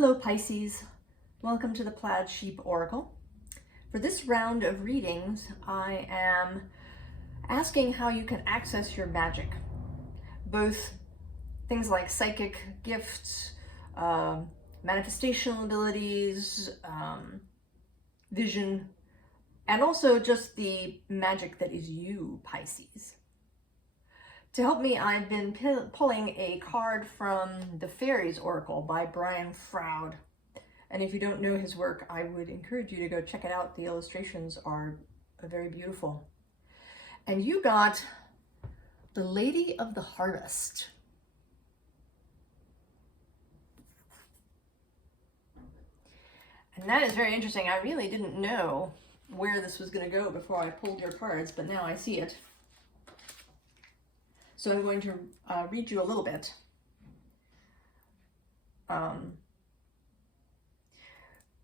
Hello Pisces, welcome to the Plaid Sheep Oracle. For this round of readings, I am asking how you can access your magic, both things like psychic gifts, manifestational abilities, vision, and also just the magic that is you, Pisces. To help me, I've been pulling a card from the Faeries Oracle by Brian Froud. And if you don't know his work, I would encourage you to go check it out. The illustrations are very beautiful. And you got the Lady of the Harvest. And that is very interesting. I really didn't know where this was going to go before I pulled your cards, but now I see it. So I'm going to read you a little bit.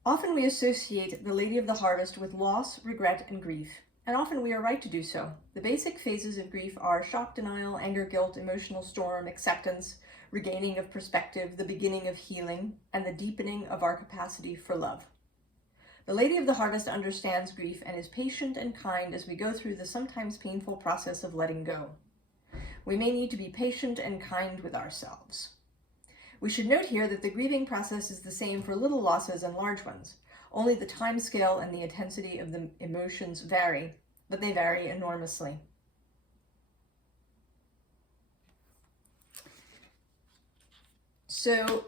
Often we associate the Lady of the Harvest with loss, regret, and grief, and often we are right to do so. The basic phases of grief are shock, denial, anger, guilt, emotional storm, acceptance, regaining of perspective, the beginning of healing, and the deepening of our capacity for love. The Lady of the Harvest understands grief and is patient and kind as we go through the sometimes painful process of letting go. We may need to be patient and kind with ourselves. We should note here that the grieving process is the same for little losses and large ones. Only the time scale and the intensity of the emotions vary, but they vary enormously. So,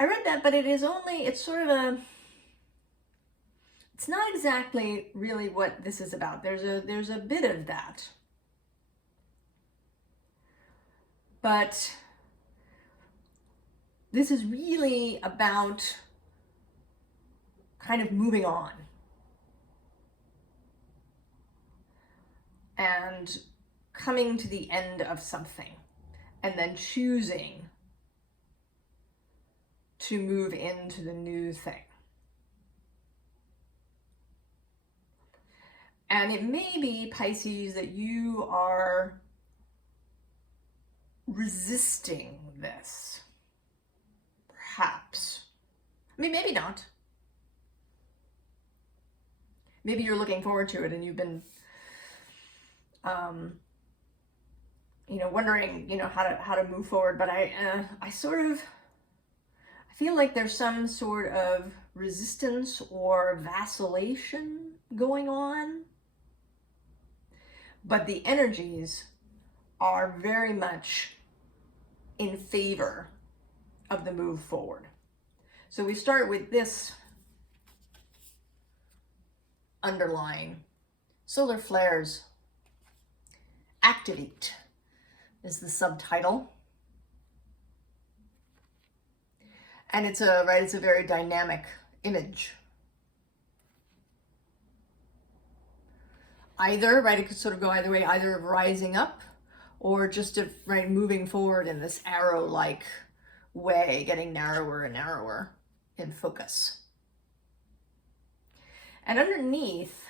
I read that, but it's not exactly really what this is about. There's a bit of that. But this is really about kind of moving on and coming to the end of something and then choosing to move into the new thing. And it may be, Pisces, that you are resisting this, perhaps. I mean, maybe not. Maybe you're looking forward to it and you've been, wondering, how to move forward. But I feel like there's some sort of resistance or vacillation going on. But the energies are very much in favor of the move forward. So we start with this underlying solar flares. Activate is the subtitle. And it's a very dynamic image. It could sort of go either way, either of rising up or just of moving forward in this arrow-like way, getting narrower and narrower in focus. And underneath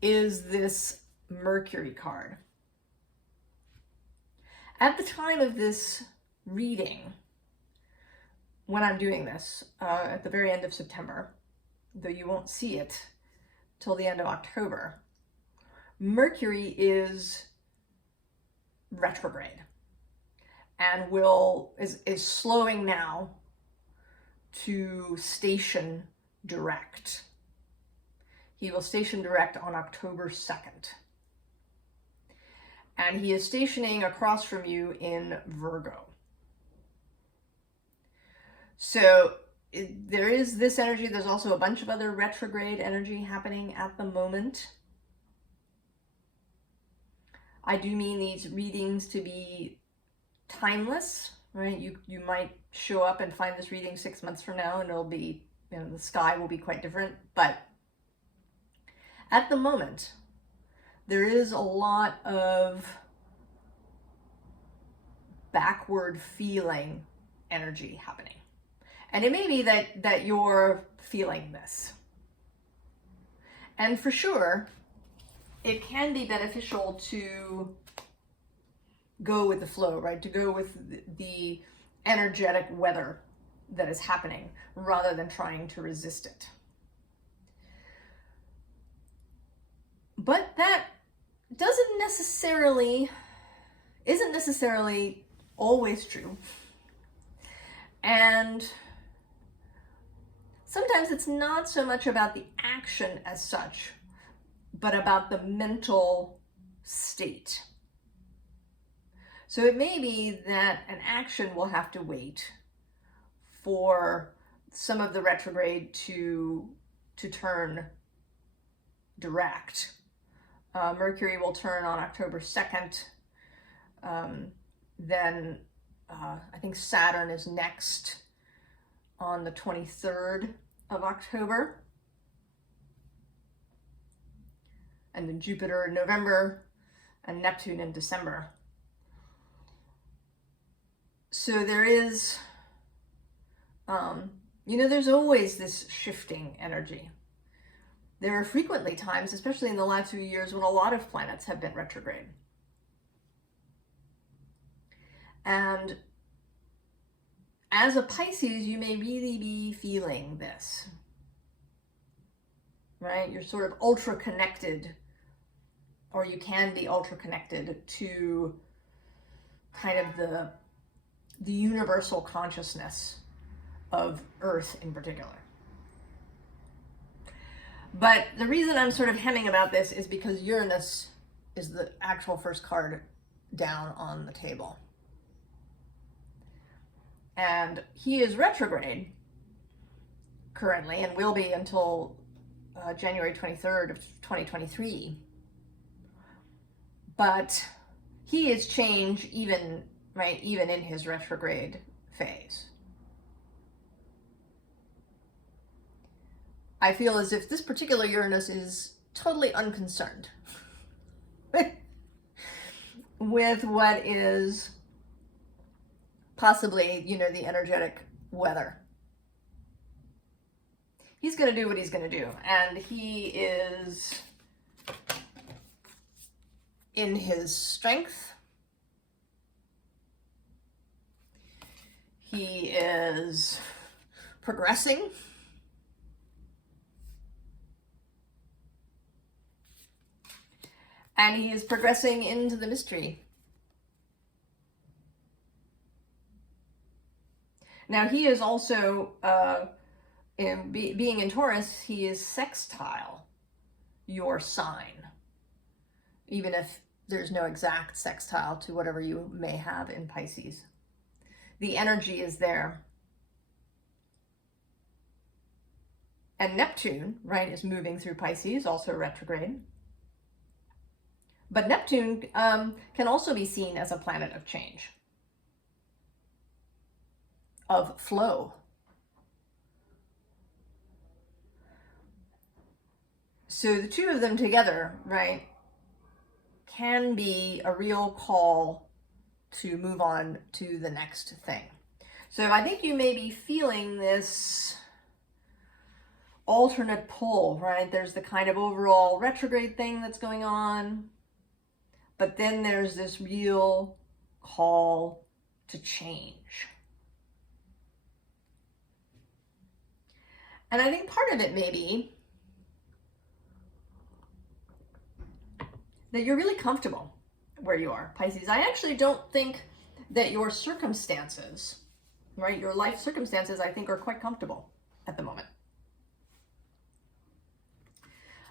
is this Mercury card. At the time of this reading, when I'm doing this, at the very end of September, though you won't see it till the end of October, Mercury is retrograde and is slowing now to station direct. He will station direct on October 2nd. And he is stationing across from you in Virgo. So there is this energy. There's also a bunch of other retrograde energy happening at the moment. I do mean these readings to be timeless, right? You might show up and find this reading 6 months from now and it'll be, the sky will be quite different. But at the moment, there is a lot of backward feeling energy happening. And it may be that you're feeling this. And for sure, it can be beneficial to go with the flow, right? To go with the energetic weather that is happening rather than trying to resist it. But that isn't necessarily always true. And sometimes it's not so much about the action as such, but about the mental state. So it may be that an action will have to wait for some of the retrograde to turn direct. Mercury will turn on October 2nd. Then I think Saturn is next on the 23rd of October. And then Jupiter in November and Neptune in December. So there is, there's always this shifting energy. There are frequently times, especially in the last few years, when a lot of planets have been retrograde. And as a Pisces, you may really be feeling this, right? You're sort of ultra connected, or you can be ultra connected to kind of the universal consciousness of Earth in particular. But the reason I'm sort of hemming about this is because Uranus is the actual first card down on the table. And he is retrograde currently and will be until January 23rd of 2023. But he is change even in his retrograde phase. I feel as if this particular Uranus is totally unconcerned with what is possibly, the energetic weather. He's going to do what he's going to do, and he is in his strength. He is progressing. And he is progressing into the mystery. Now he is also, being in Taurus, he is sextile your sign, even if there's no exact sextile to whatever you may have in Pisces. The energy is there. And Neptune, is moving through Pisces, also retrograde. But Neptune can also be seen as a planet of change, of flow. So the two of them together, can be a real call to move on to the next thing. So I think you may be feeling this alternate pull, There's the kind of overall retrograde thing that's going on. But then there's this real call to change. And I think part of it may be that you're really comfortable where you are, Pisces. I actually don't think that your circumstances, your life circumstances, I think are quite comfortable at the moment.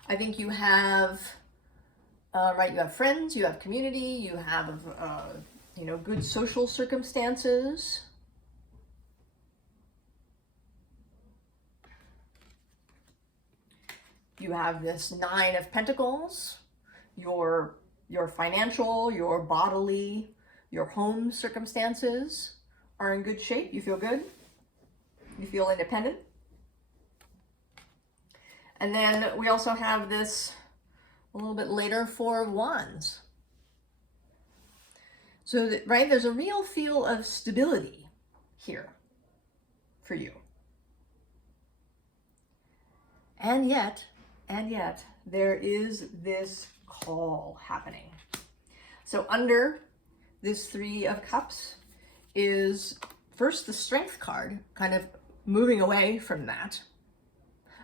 I think you have... you have friends, you have community, you have, good social circumstances. You have this 9 of Pentacles, your financial, your bodily, your home circumstances are in good shape. You feel good. You feel independent. And then we also have this a little bit later 4 of Wands. So there's a real feel of stability here for you. And yet, there is this call happening. So under this 3 of Cups is first the Strength card, kind of moving away from that.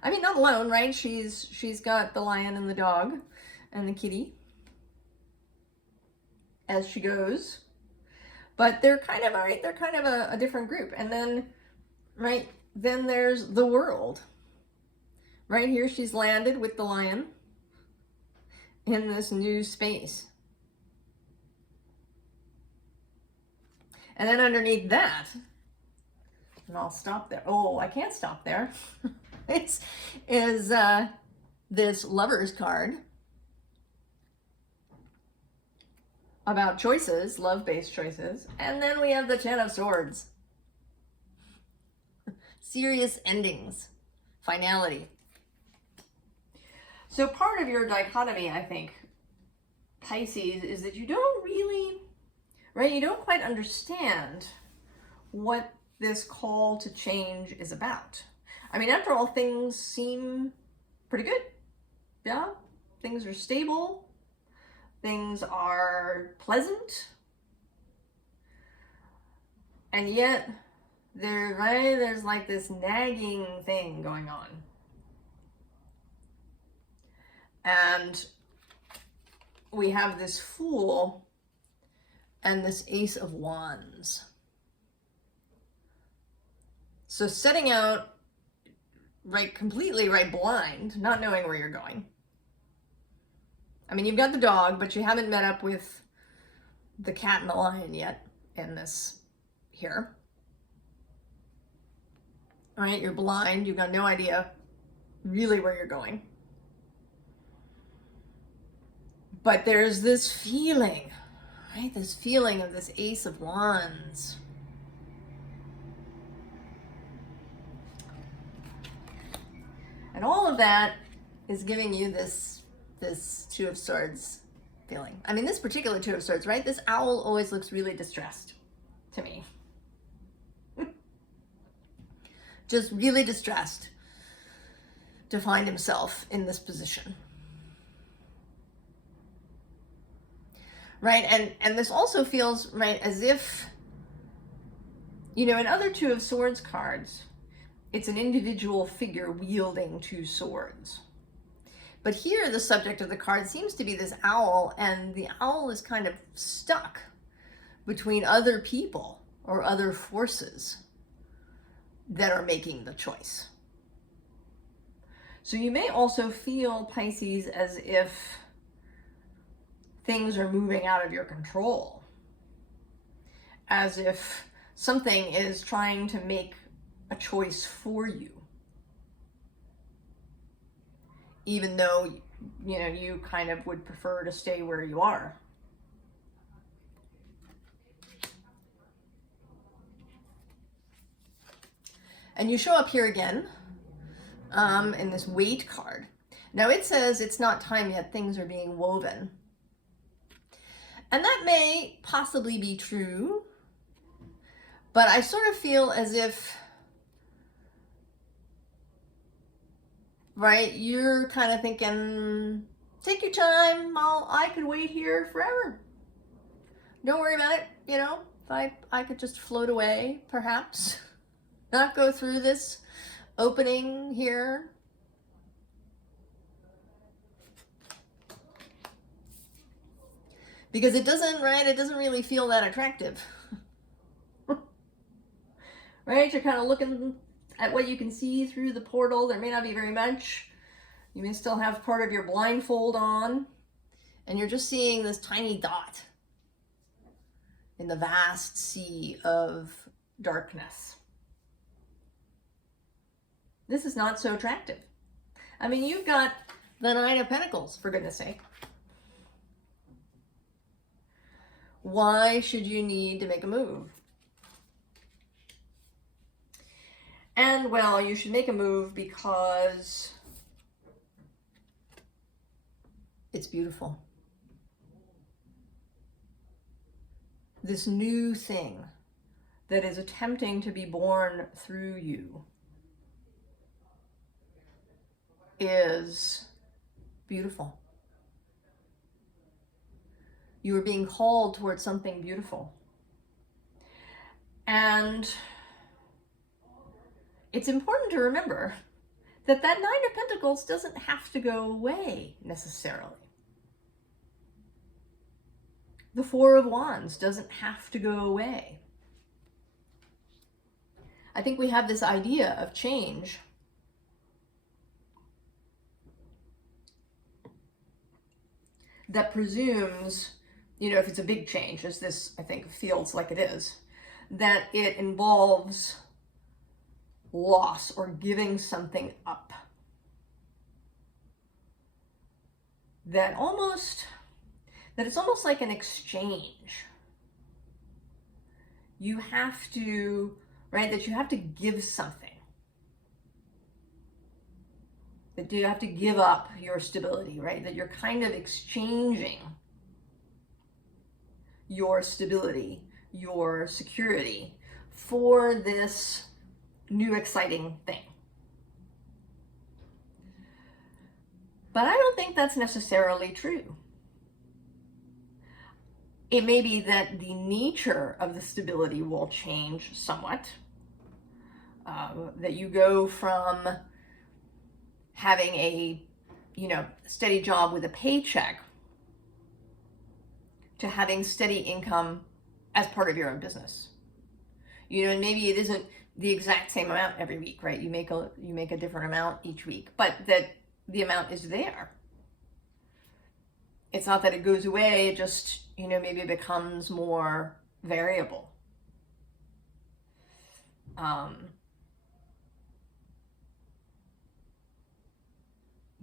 I mean, not alone, right? She's got the lion and the dog and the kitty as she goes. But they're kind of, all right, they're kind of a different group. And then, right, then there's the world. Right here, she's landed with the lion in this new space. And then underneath that, and I'll stop there. Oh, I can't stop there. Is this Lover's card about choices, love-based choices. And then we have the Ten of Swords. Serious endings, finality. So part of your dichotomy, I think, Pisces, is that you don't really, right, you don't quite understand what this call to change is about. I mean, after all, things seem pretty good. Yeah, things are stable. Things are pleasant. And yet, there's like this nagging thing going on. And we have this Fool and this Ace of Wands. So setting out, right, completely, right, blind, not knowing where you're going. I mean, you've got the dog, but you haven't met up with the cat and the lion yet in this here. All right, you're blind, you've got no idea really where you're going. But there's this feeling, right? This feeling of this Ace of Wands. And all of that is giving you this Two of Swords feeling. I mean, this particular Two of Swords, right? This owl always looks really distressed to me. Just really distressed to find himself in this position. Right? And this also feels, right, as if, you know, in other Two of Swords cards, it's an individual figure wielding two swords. But here, the subject of the card seems to be this owl, and the owl is kind of stuck between other people or other forces that are making the choice. So you may also feel, Pisces, as if things are moving out of your control, as if something is trying to make a choice for you, even though, you know, you kind of would prefer to stay where you are. And you show up here again in this Wait card. Now it says it's not time yet, things are being woven. And that may possibly be true, but I sort of feel as if, right, you're kind of thinking, take your time, I could wait here forever. Don't worry about it, you know, if I could just float away, perhaps. Not go through this opening here. Because it doesn't, right, it doesn't really feel that attractive. Right, you're kind of looking at what you can see through the portal. There may not be very much. You may still have part of your blindfold on, and you're just seeing this tiny dot in the vast sea of darkness. This is not so attractive. I mean, you've got the Nine of Pentacles, for goodness sake. Why should you need to make a move? And, well, you should make a move because it's beautiful. This new thing that is attempting to be born through you is beautiful. You are being called towards something beautiful. And it's important to remember that that Nine of Pentacles doesn't have to go away necessarily. The Four of Wands doesn't have to go away. I think we have this idea of change that presumes, you know, if it's a big change, as this, I think, feels like it is, that it involves loss or giving something up. That it's almost like an exchange. You have to, right, that you have to give something. That you have to give up your stability, right? That you're kind of exchanging your stability, your security for this new exciting thing. But I don't think that's necessarily true. It may be that the nature of the stability will change somewhat. That you go from having a, you know, steady job with a paycheck to having steady income as part of your own business. You know, and maybe it isn't the exact same amount every week, right? You make a different amount each week, but that the amount is there. It's not that it goes away, it just, you know, maybe it becomes more variable.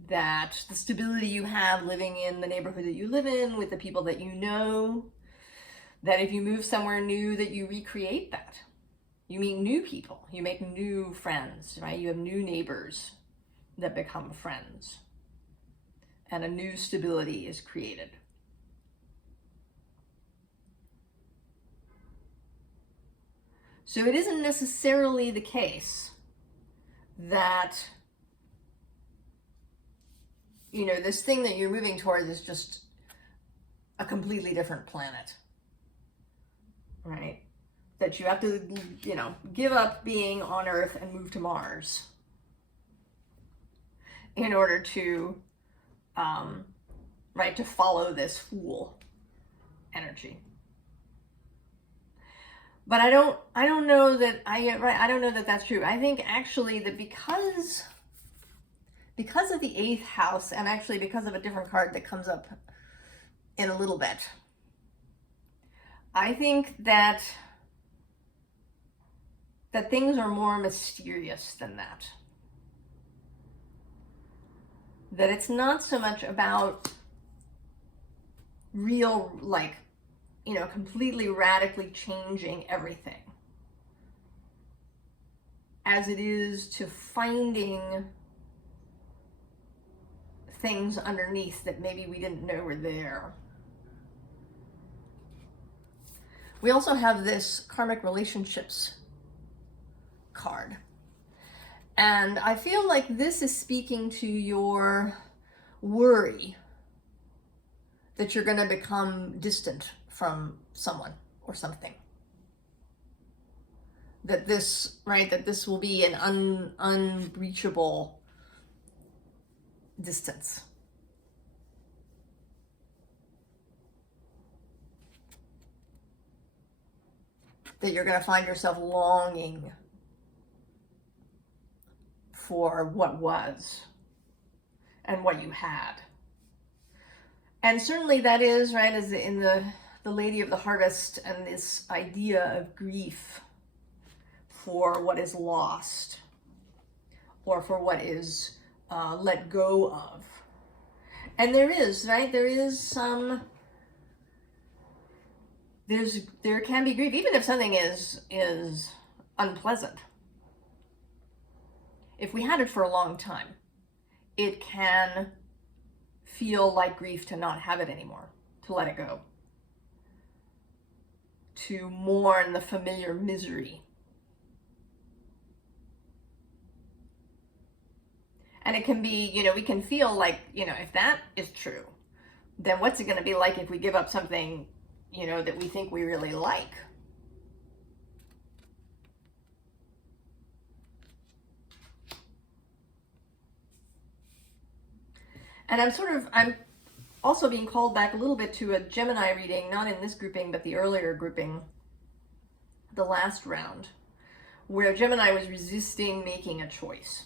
That the stability you have living in the neighborhood that you live in, with the people that you know, that if you move somewhere new, that you recreate that. You meet new people, you make new friends, right? You have new neighbors that become friends, and a new stability is created. So it isn't necessarily the case that, you know, this thing that you're moving towards is just a completely different planet, right? That you have to, you know, give up being on Earth and move to Mars in order to, right, to follow this Fool energy. But I don't know that I don't know that that's true. I think actually that because of the 8th house, and actually because of a different card that comes up in a little bit, I think that things are more mysterious than that. That it's not so much about real, like, you know, completely radically changing everything, as it is to finding things underneath that maybe we didn't know were there. We also have this karmic relationships card. And I feel like this is speaking to your worry that you're going to become distant from someone or something. That this, right, that this will be an unbreachable distance. That you're going to find yourself longing for what was and what you had. And certainly that is, right, as in the Lady of the Harvest, and this idea of grief for what is lost or for what is let go of. And there is, right, there is some, there can be grief, even if something is unpleasant. If we had it for a long time, it can feel like grief to not have it anymore, to let it go, to mourn the familiar misery. And it can be, you know, we can feel like, you know, if that is true, then what's it going to be like if we give up something, you know, that we think we really like? And I'm also being called back a little bit to a Gemini reading, not in this grouping, but the earlier grouping, the last round, where Gemini was resisting making a choice.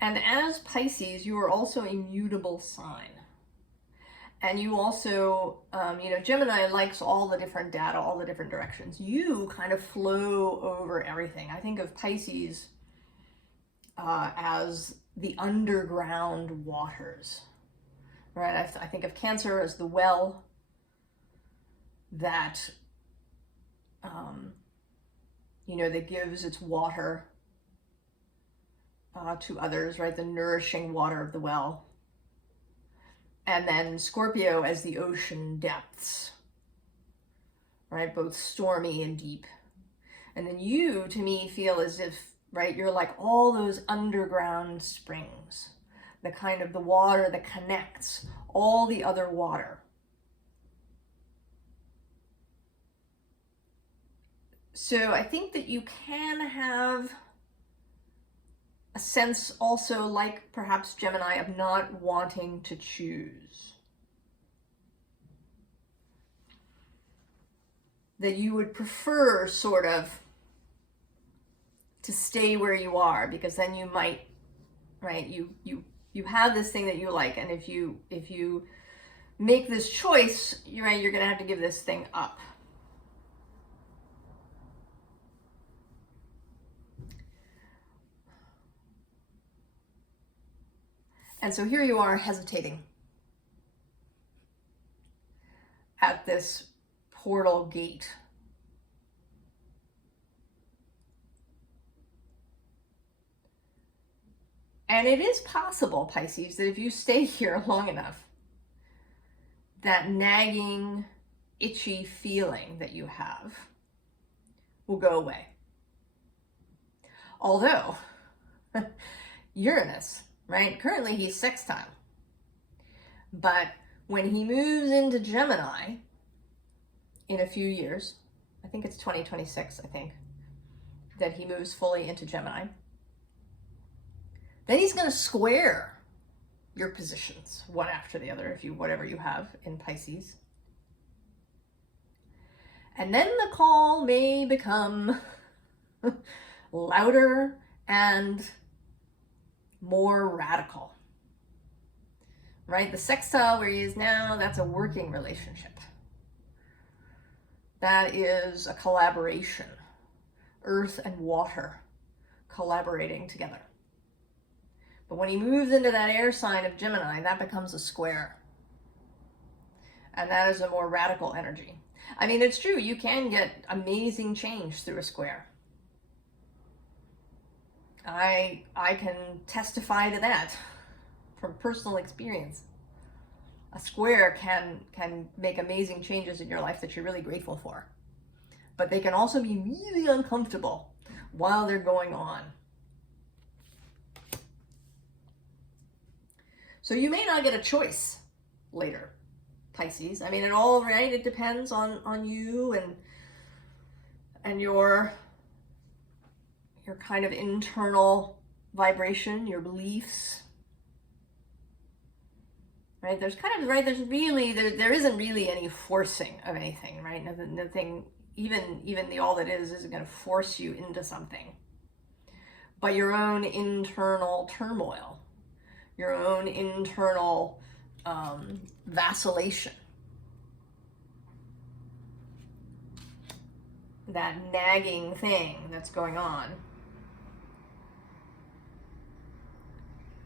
And as Pisces, you are also a mutable sign. And you also, Gemini likes all the different data, all the different directions. You kind of flow over everything. I think of Pisces as the underground waters, right? I think of Cancer as the well that, that gives its water to others, right? The nourishing water of the well. And then Scorpio as the ocean depths, right? Both stormy and deep. And then you, to me, feel as if, right, you're like all those underground springs, the kind of the water that connects all the other water. So I think that you can have a sense also, like perhaps Gemini, of not wanting to choose. That you would prefer sort of to stay where you are, because then you might, right, you have this thing that you like, and if you make this choice, you're going to have to give this thing up. And so here you are hesitating at this portal gate. And it is possible, Pisces, that if you stay here long enough, that nagging, itchy feeling that you have will go away. Although, Uranus, right? Currently he's sextile. But when he moves into Gemini in a few years, I think it's 2026, I think, that he moves fully into Gemini, then he's going to square your positions one after the other, whatever you have in Pisces. And then the call may become louder and more radical, right? The sextile where he is now, that's a working relationship. That is a collaboration, earth and water collaborating together. But when he moves into that air sign of Gemini, that becomes a square. And that is a more radical energy. I mean, it's true, you can get amazing change through a square. I can testify to that from personal experience. A square can make amazing changes in your life that you're really grateful for. But they can also be really uncomfortable while they're going on. So you may not get a choice later, Pisces. I mean, it depends on you and your kind of internal vibration, your beliefs. Right? There isn't really any forcing of anything, right? Nothing, even the all that isn't going to force you into something. But your own internal turmoil, your own internal vacillation, that nagging thing that's going on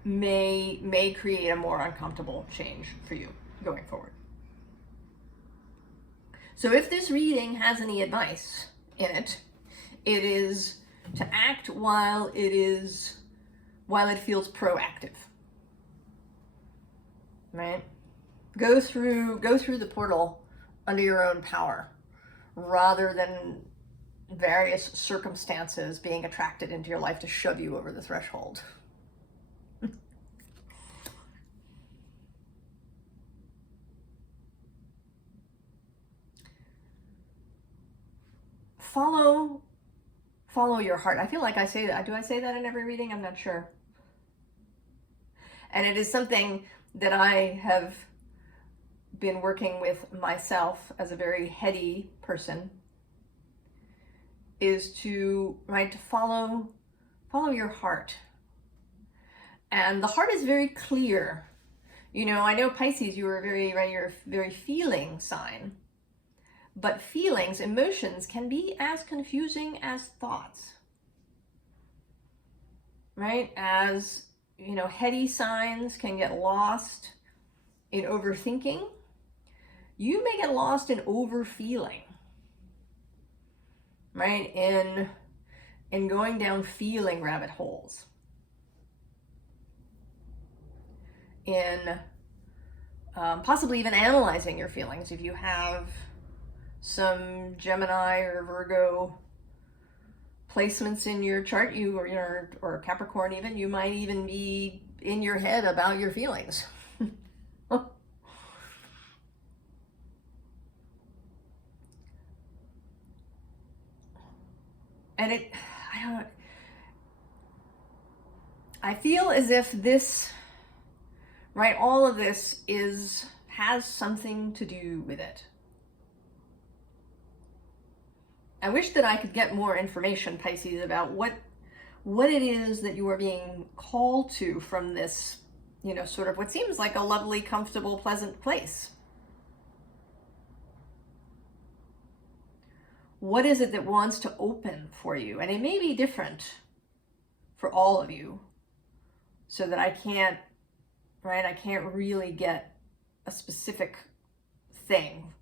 may create a more uncomfortable change for you going forward. So if this reading has any advice in it, it is to act while it feels proactive. Right? Go through the portal under your own power, rather than various circumstances being attracted into your life to shove you over the threshold. Follow your heart. I feel like I say that. Do I say that in every reading? I'm not sure. And it is something that I have been working with myself as a very heady person, is to, right, to follow your heart. And the heart is very clear. You know, I know Pisces, you were very, right, you're a very feeling sign. But feelings, emotions can be as confusing as thoughts. Right? As, you know, heady signs can get lost in overthinking. You may get lost in overfeeling. Right? In going down feeling rabbit holes. In possibly even analyzing your feelings. If you have some Gemini or Virgo placements in your chart, or Capricorn even, you might even be in your head about your feelings. And I feel as if this, right, all of this has something to do with it. I wish that I could get more information, Pisces, about what it is that you are being called to from this, you know, sort of what seems like a lovely, comfortable, pleasant place. What is it that wants to open for you? And it may be different for all of you, so that I can't really get a specific thing.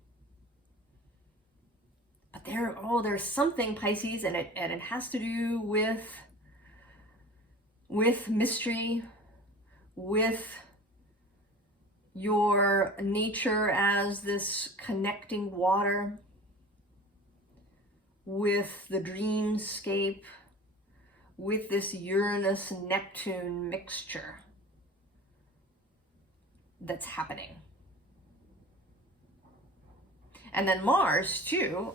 But there's something, Pisces, and it has to do with mystery, with your nature as this connecting water, with the dreamscape, with this Uranus-Neptune mixture that's happening. And then Mars, too,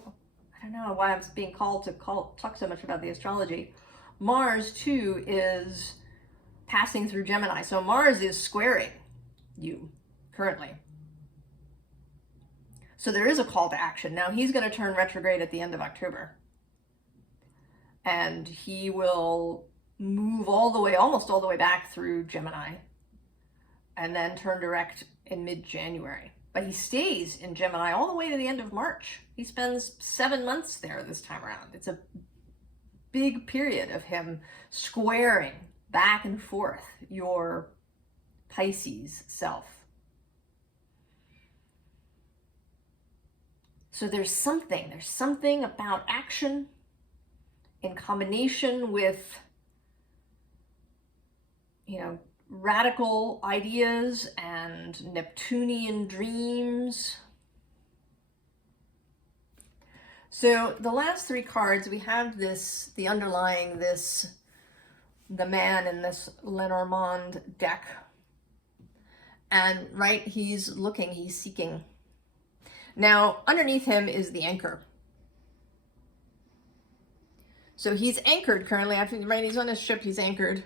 I don't know why I'm being called to talk so much about the astrology. Mars, too, is passing through Gemini. So Mars is squaring you currently. So there is a call to action. Now he's going to turn retrograde at the end of October. And he will move almost all the way back through Gemini, and then turn direct in mid-January. But he stays in Gemini all the way to the end of March. He spends 7 months there this time around. It's a big period of him squaring back and forth your Pisces self. So there's something about action in combination with, you know, radical ideas and Neptunian dreams. So the last three cards, we have the man in this Lenormand deck. And right, he's seeking. Now, underneath him is the anchor. So he's anchored currently. Right, he's on his ship, he's anchored.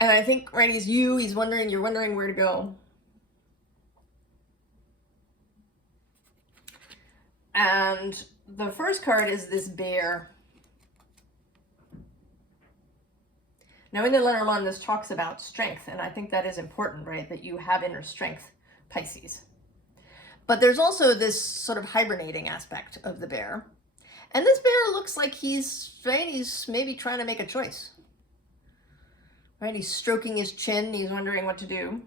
And I think, right, you're wondering where to go. And the first card is this bear. Now in the Lenormand, this talks about strength, and I think that is important, right? That you have inner strength, Pisces. But there's also this sort of hibernating aspect of the bear. And this bear looks like he's maybe trying to make a choice. Right? He's stroking his chin, he's wondering what to do.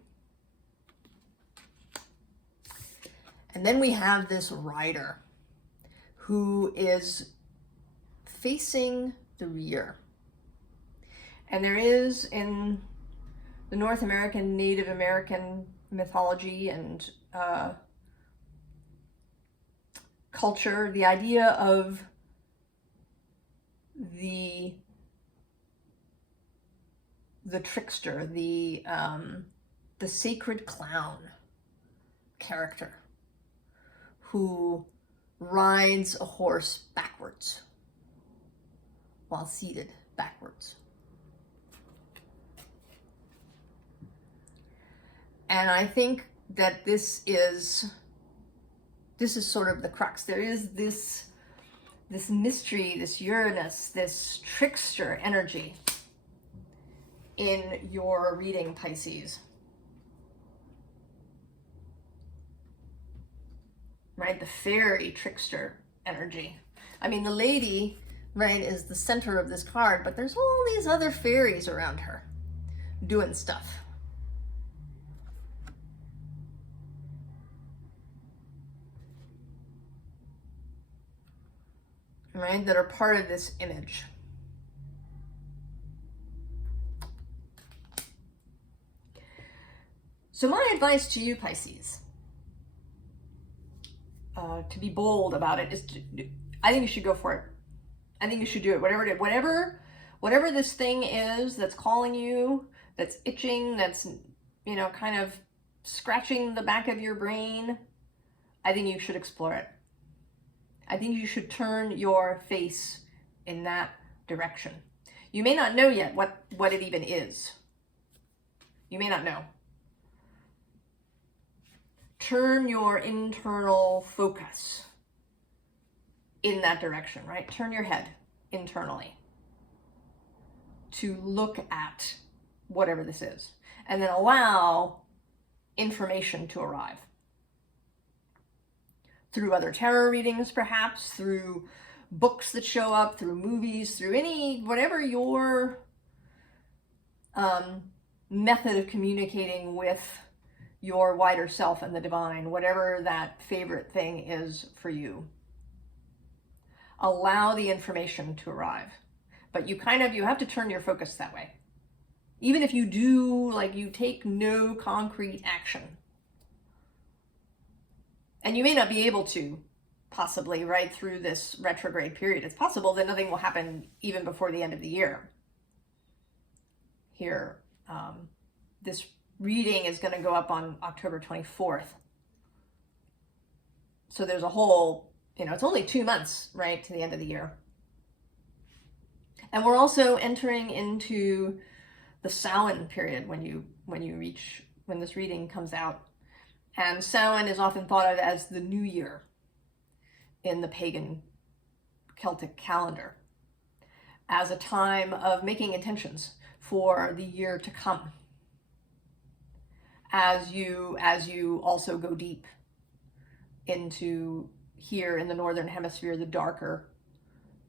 And then we have this rider who is facing the rear. And there is, in the North American, Native American mythology and culture, the idea of the trickster, the sacred clown character who rides a horse backwards while seated backwards. And I think that this is sort of the crux. There is this mystery, this Uranus, this trickster energy in your reading, Pisces. Right? The fairy trickster energy. I mean, the lady, right, is the center of this card, but there's all these other fairies around her doing stuff. Right, that are part of this image. So my advice to you, Pisces, to be bold about it, is I think you should go for it. I think you should do it. Whatever this thing is that's calling you, that's itching, that's, you know, kind of scratching the back of your brain, I think you should explore it. I think you should turn your face in that direction. You may not know yet what it even is. You may not know. Turn your internal focus in that direction, right? Turn your head internally to look at whatever this is, and then allow information to arrive. Through other tarot readings, perhaps, through books that show up, through movies, through whatever your method of communicating with your wider self and the divine, whatever that favorite thing is for you. Allow the information to arrive. But you have to turn your focus that way. Even if you do, like, you take no concrete action. And you may not be able to, possibly, right through this retrograde period. It's possible that nothing will happen even before the end of the year. Here, this reading is going to go up on October 24th. So there's a whole, it's only 2 months, right, to the end of the year. And we're also entering into the Samhain period when this reading comes out. And Samhain is often thought of as the new year in the pagan Celtic calendar, as a time of making intentions for the year to come, as you also go deep into, here in the Northern Hemisphere, the darker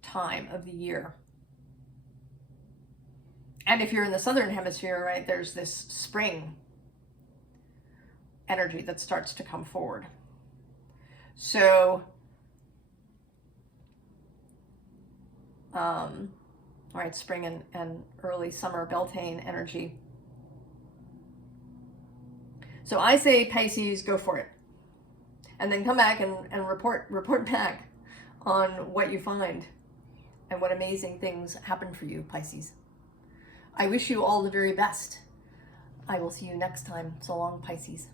time of the year. And if you're in the Southern Hemisphere, right, there's this spring energy that starts to come forward. So, right, spring and early summer Beltane energy. So I say, Pisces, go for it. And then come back and report back on what you find and what amazing things happen for you, Pisces. I wish you all the very best. I will see you next time. So long, Pisces.